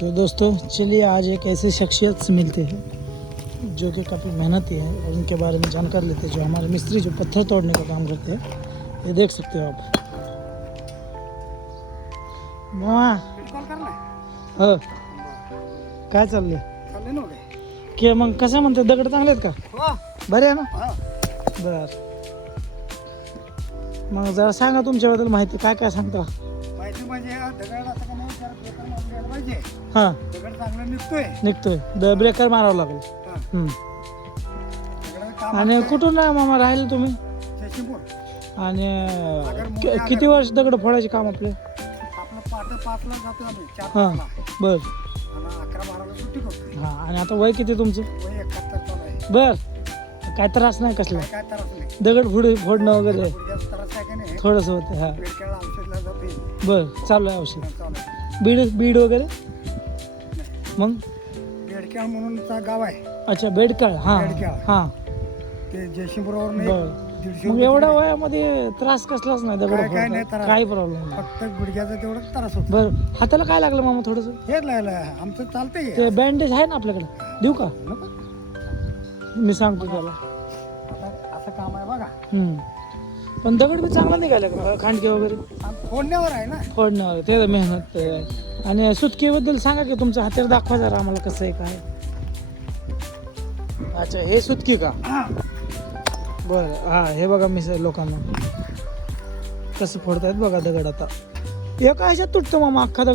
तो दोस्तों चलिए आज एक ऐसे शख्सियत से मिलते हैं जो कि काफ़ी मेहनती है और उनके बारे में जानकारी लेते हैं। जो हमारे मिस्त्री जो पत्थर तोड़ने का काम करते हैं, ये देख सकते हो आप। मामा हो काय चाललंय की मग कसं म्हणते, दगड चांगले आहेत का? बरे आहे ना? बर, मग जरा सांगा तुमच्याबद्दल माहिती, काय काय सांगता? माहिती म्हणजे दगड असं का नाही, त्याला ब्रेकर मारलं पाहिजे. हां, दगड चांगला निघतोय. निघतोय, ब्रेकर मारावं लागेल. हा. दगडाचं काम आणि असतंय. कुठून आहे मामा राहिले तुम्ही? जयसिंगपूर. आणि किती वर्ष दगड फोडायचे काम आपले? आपलं पहाटे 5ला जातो आम्ही, 4 हां, ला. बर. आणि 11-12ला सुट्टी करतो. हां, आणि आता वय किती तुमचं? वय 71 चालू आहे. बर, काय त्रास नाही कसला? काय त्रास नाही. दगड फोडणं वगैरे गुडघ्याचा त्रास आहे का नाही? थोडंसं होतं? हां, पेडक्याला औषधला जाते. बर, चालू आहे औषध. चालू आहे. बीड वगैरे मग? पेडक्याळ म्हणूनचा गाव आहे. अच्छा, बेडकाळ. हां बेडकाळ. हां, ते जयसिंगपूरवरून बर. 150 मग रुपये एवढ्या तिकीट वयामध्ये त्रास कसलाच नाही दगड काय नाही फोडण्यात? त्रास. काही प्रॉब्लेम नाही. फक्त गुडघ्याचा तेवढा त्रास होतो. बर, हाताला काय लागलं मामा थोडंसं? हेच लागलं आमचं चालतंय. ते बँडेज आहे ना आपल्याकडे, देऊ का? नको. मी सांगतो त्याला. आता असं काम आहे बघा. पण दगड बी चांगला निघाला का, खांडके वगैरे आणि फोडण्यावर आहे ना. फोडण्यावर ते मेहनत आहे. आणि सुतकीबद्दल सांगा की, तुमचं हातेर दाखवा जरा आम्हाला कसं आहे काय. अच्छा, हे सुतकी का? बरं, हां, हे बघा मी लोकांना कसं फोडतायत बघा दगड. आता एका ह्याच्यात तुटतं मामा अख्खा दगड.